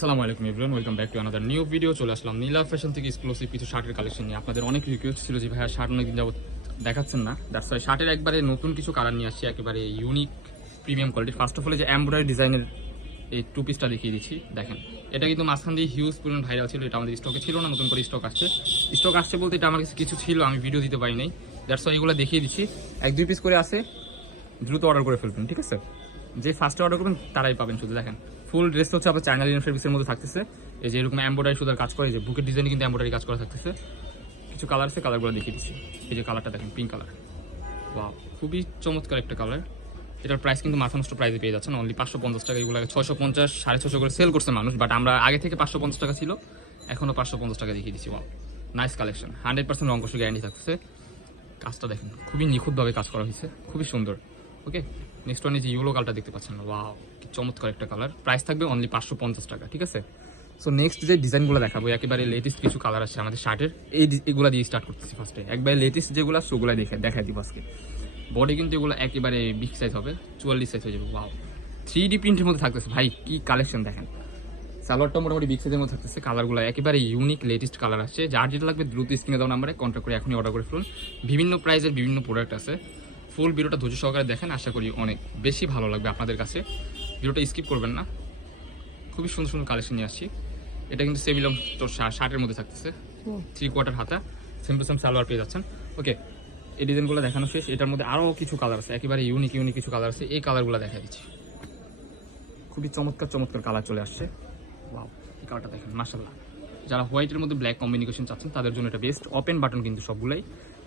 আসসালামু আলাইকুম everyone welcome back to another new video চলে আসলাম নীলা ফ্যাশন থেকে এক্সক্লুসিভ কিছু শার্টের কালেকশন নিয়ে। আপনাদের অনেক রিকোয়েস্ট ছিল যে ভাইয়া শার্ট অনেকদিন যাবত দেখাচ্ছেন না। দ্যাটস ওয়াই শার্টের একবারে নতুন কিছু কালার নিয়ে আসছি, একেবারে unique premium quality first of all যে এমব্রয়ডারি ডিজাইনের এই টু পিসটা দেখিয়ে দিচ্ছি, দেখেন। এটা কিন্তু মাঝখান দিয়ে হিউজ পরিমাণ ভাইরাল ছিল, এটা আমাদের স্টকে ছিল না, নতুন করে স্টক আসছে। স্টক আসছে বলতে এটা আমার কাছে কিছু ছিল, আমি ভিডিও দিতে পারি নাই। দ্যাটস ওয়াই এগুলো দেখিয়ে দিচ্ছি। এক, দুই পিস করে আসে দ্রুত অর্ডার করে ফেলবেন, ঠিক আছে? যে ফার্স্টে অর্ডার করবেন, তারাই পাবেন শুধু, দেখেন। ফুল ড্রেস হচ্ছে আপনার চায়না লিনেন ফেব্রিক্সের মধ্যে থাকতেছে। এই যে এরকম এম্ব্রয়ডারি সুতার কাজ করে যে বুকের ডিজাইনে কিন্তু এম্ব্রয়ডারি কাজ করা থাকতেছে। কিছু কালার আছে কালারগুলো দেখিয়ে দিচ্ছি। এই যে কালারটা দেখেন পিঙ্ক কালার ওয়াও খুবই চমৎকার একটা কালার এটার প্রাইস কিন্তু মাথা নষ্ট প্রাইসে পেয়ে যাচ্ছেন। অনলি পাঁচশো পঞ্চাশ টাকা এগুলো ছয়শো পঞ্চাশ, সাড়ে ছশো করে সেল করছে মানুষ বাট আমরা আগে থেকে পাঁচশো পঞ্চাশ টাকা ছিল এখনও পাঁচশো পঞ্চাশ টাকা দেখিয়ে দিচ্ছি। Wow nice collection hundred percent রঙ্কশ guarantee থাকতেছে। কাজটা দেখেন, খুবই নিখুঁতভাবে কাজ করা হয়েছে, খুবই সুন্দর। ওকে নেক্সট ওয়ান এই যে ইউলো কালারটা দেখতে পাচ্ছেন। ওয়াও চমৎকার একটা কালার প্রাইস থাকবে অনলি পাঁচশো পঞ্চাশ টাকা, ঠিক আছে? সো নেক্সট যে ডিজাইনগুলো দেখাবো, একেবারে লেটেস্ট কিছু কালার আছে আমাদের শার্টের। এই এগুলা দিয়ে স্টার্ট করতেছি ফার্স্টে একবারে লেটেস্ট যেগুলো সেগুলো দেখে দেখাই দিব আজকে। বডি কিন্তু এগুলো একেবারে বিগ সাইজ হবে, চুয়াল্লিশ সাইজ হয়ে যাবে। ওয়াও থ্রি ডি প্রিন্টের মধ্যে থাকতেছে। ভাই, কি কালেকশন দেখেন। সালোয়ারটা মোটামুটি বিগ সাইজের মধ্যে থাকতেছে। কালারগুলো একেবারে ইউনিক লেটেস্ট কালার আছে যার যেটা লাগবে দ্রুত স্ক্রিনে দেওয়া নাম্বারে কন্ট্যাক্ট করে এখনই অর্ডার করে ফেলুন। বিভিন্ন প্রাইজের বিভিন্ন প্রোডাক্ট আছে। ফুল ভিডিওটা ধৈর্য সহকারে দেখেন আশা করি অনেক বেশি ভালো লাগবে আপনাদের কাছে। ভিডিওটা স্কিপ করবেন না। খুবই সুন্দর সুন্দর কালেকশন নিয়ে আসছি। এটা কিন্তু সেমিলম তোর শার্টের মধ্যে থাকতেছে। থ্রি কোয়ার্টার হাতা সেম টু সেম সালোয়ার পেয়ে যাচ্ছেন। ওকে এই ডিজাইনগুলো দেখানো শেষ। এটার মধ্যে আরও কিছু কালার আছে। একেবারে ইউনিক ইউনিক কিছু কালার আছে। এই কালারগুলো দেখা দিচ্ছি। খুবই চমৎকার চমৎকার কালার চলে আসছে। ওয়াও এই কালারটা দেখেন মাসাল্লাহ যারা হোয়াইটের মধ্যে ব্ল্যাক কম্বিনেশন চাচ্ছেন তাদের জন্য এটা বেস্ট ওপেন বাটন কিন্তু সবগুলাই।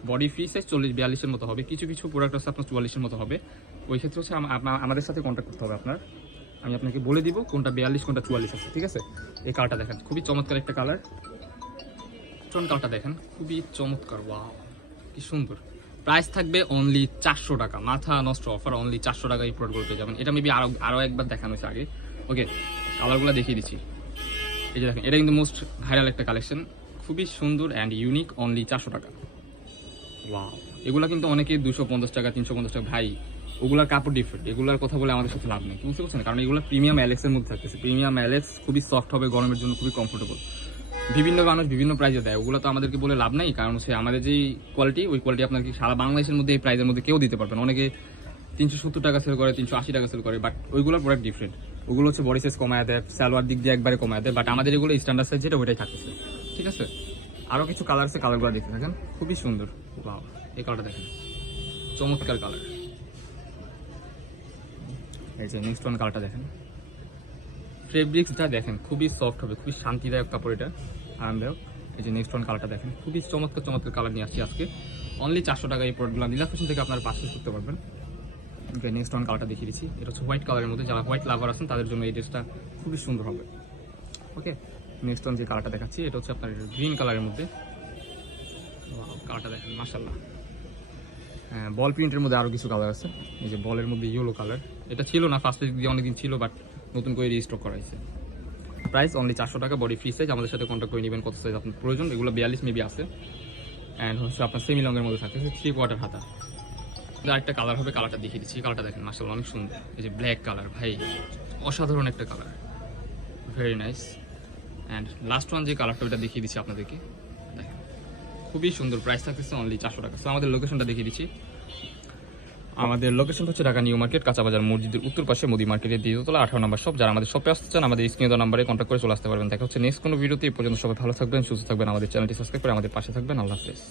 বডি ফ্রি সাইজ চল্লিশ বিয়াল্লিশের মতো হবে। কিছু কিছু প্রোডাক্ট আছে আপনার চুয়াল্লিশের মতো হবে। ওই ক্ষেত্রে হচ্ছে আমাদের সাথে কন্ট্যাক্ট করতে হবে আপনার। আমি আপনাকে বলে দিব কোনটা বিয়াল্লিশ, কোনটা চুয়াল্লিশ আছে, ঠিক আছে? এই কালারটা দেখেন, খুবই চমৎকার একটা কালার টোন কালারটা দেখেন, খুবই চমৎকার ওয়াও কি সুন্দর। প্রাইস থাকবে অনলি চারশো টাকা। মাথা নষ্ট অফার অনলি চারশো টাকা এই প্রোডাক্টগুলো পেয়ে যাবেন। এটা মেবি আরও আরও একবার দেখানো হয়েছে আগে। ওকে কালারগুলো দেখিয়ে দিচ্ছি। এই যে দেখেন, এটা কিন্তু মোস্ট ভাইরাল একটা কালেকশন খুবই সুন্দর অ্যান্ড ইউনিক অনলি চারশো টাকা। এগুলা কিন্তু অনেকে দুশো পঞ্চাশ টাকা, তিনশো পঞ্চাশ টাকা, ভাই, ওগুলার কাপড় ডিফারেন্ট এগুলার কথা বলে আমাদের সাথে লাভ নেই। বুঝতে পারছেন? কারণ এগুলো প্রিমিয়াম অ্যালেক্সের মধ্যে থাকতেছে। প্রিমিয়াম অ্যালেক্স খুবই সফট হবে, গরমের জন্য খুবই কমফোর্টেবল বিভিন্ন মানুষ বিভিন্ন প্রাইজে দেয়। ওগুলো তো আমাদেরকে বলে লাভ নাই। কারণ হচ্ছে আমাদের যেই কোয়ালিটি ওই কোয়ালিটি আপনাকে সারা বাংলাদেশের মধ্যে এই প্রাইজের মধ্যে কেউ দিতে পারবেন অনেকে তিনশো সত্তর টাকা সেল করে, তিনশো আশি টাকা সেল করে বাট ওইগুলোর প্রোডাক্ট ডিফারেন্ট ওগুলো হচ্ছে বডি সাইজ কমায় দেয় সালোয়ার দিক দিয়ে একবারে কমায় দেয় বাট আমাদের এগুলো স্ট্যান্ডার্ড সাইজ যেটা, ওইটাই থাকতেছে। ঠিক আছে? আরও কিছু কালার আছে কালারগুলো দেখতে থাকেন। খুবই সুন্দর। এই কালারটা দেখেন। চমৎকার কালার এই যে নেক্সট ওয়ান কালারটা দেখেন। ফেব্রিক্সটা দেখেন, খুবই সফট হবে, খুবই শান্তিদায়ক কাপড় এটা। আরামদায়ক এই যে নেক্সট ওয়ান কালারটা দেখেন, খুবই চমৎকার চমৎকার কালার নিয়ে আসছি আজকে। অনলি চারশো টাকা এই প্রোডাক্টগুলো নীলা ফ্যাশন থেকে আপনারা পারচেস করতে পারবেন। নেক্সট ওয়ান কালারটা দেখিয়ে দিচ্ছি। এটা হচ্ছে হোয়াইট কালারের মধ্যে, যারা হোয়াইট লাভার আছেন, তাদের জন্য এই ড্রেসটা খুবই সুন্দর হবে। ওকে নেক্সট ওয়ান যে কালারটা দেখাচ্ছি, এটা হচ্ছে আপনার গ্রিন কালারের মধ্যে। কালারটা দেখেন মাসাল্লাহ হ্যাঁ বল প্রিন্টের মধ্যে আরও কিছু কালার আছে। এই যে বলের মধ্যে ইয়েলো কালার এটা ছিল না ফার্স্ট দিয়ে অনেকদিন ছিল বাট নতুন করে রিস্টক করা হয়েছে। প্রাইস অনলি চারশো টাকা বডি ফ্রি সাইজ আমাদের সাথে কন্ট্যাক্ট করে নেবেন কত সাইজ আপনার প্রয়োজন। এগুলো বিয়াল্লিশ মেবি আছে। অ্যান্ড হচ্ছে আপনার সেমি লংয়ের মধ্যে থাকে থ্রি কোয়ার্টার হাতা। আরেকটা কালার হবে কালারটা দেখিয়ে দিচ্ছি। কালারটা দেখেন মাসাল্লাহ অনেক সুন্দর। এই যে ব্ল্যাক কালার ভাই, অসাধারণ একটা colour very nice and last one যে কালারটা ওটা দেখিয়ে দিচ্ছি আপনাদেরকে খুবই সুন্দর প্রাইস থাকতেছে অনলি চারশো টাকা। সো আমাদের লোকেশনটা দেখিয়ে দিচ্ছি। আমাদের লোকেশন হচ্ছে ঢাকা নিউ মার্কেট, কাঁচাবাজার মসজিদের উত্তর পাশে মোদি মার্কেটের দ্বিতীয়তলা, আঠারো নম্বর সব যারা আমাদের শপে আসতে চান, আমাদের স্ক্রিনে নাম্বারে কন্ট্যাক্ট করে চলে আসতে পারবেন। দেখা হচ্ছে নেক্সট কোনো ভিডিওতে এই পর্যন্ত সবাই ভালো থাকবেন, সুস্থ থাকবেন। আমাদের চ্যানেলটি সাবস্ক্রাইব করে আমাদের পাশে থাকবেন। আল্লাহ হাফেজ।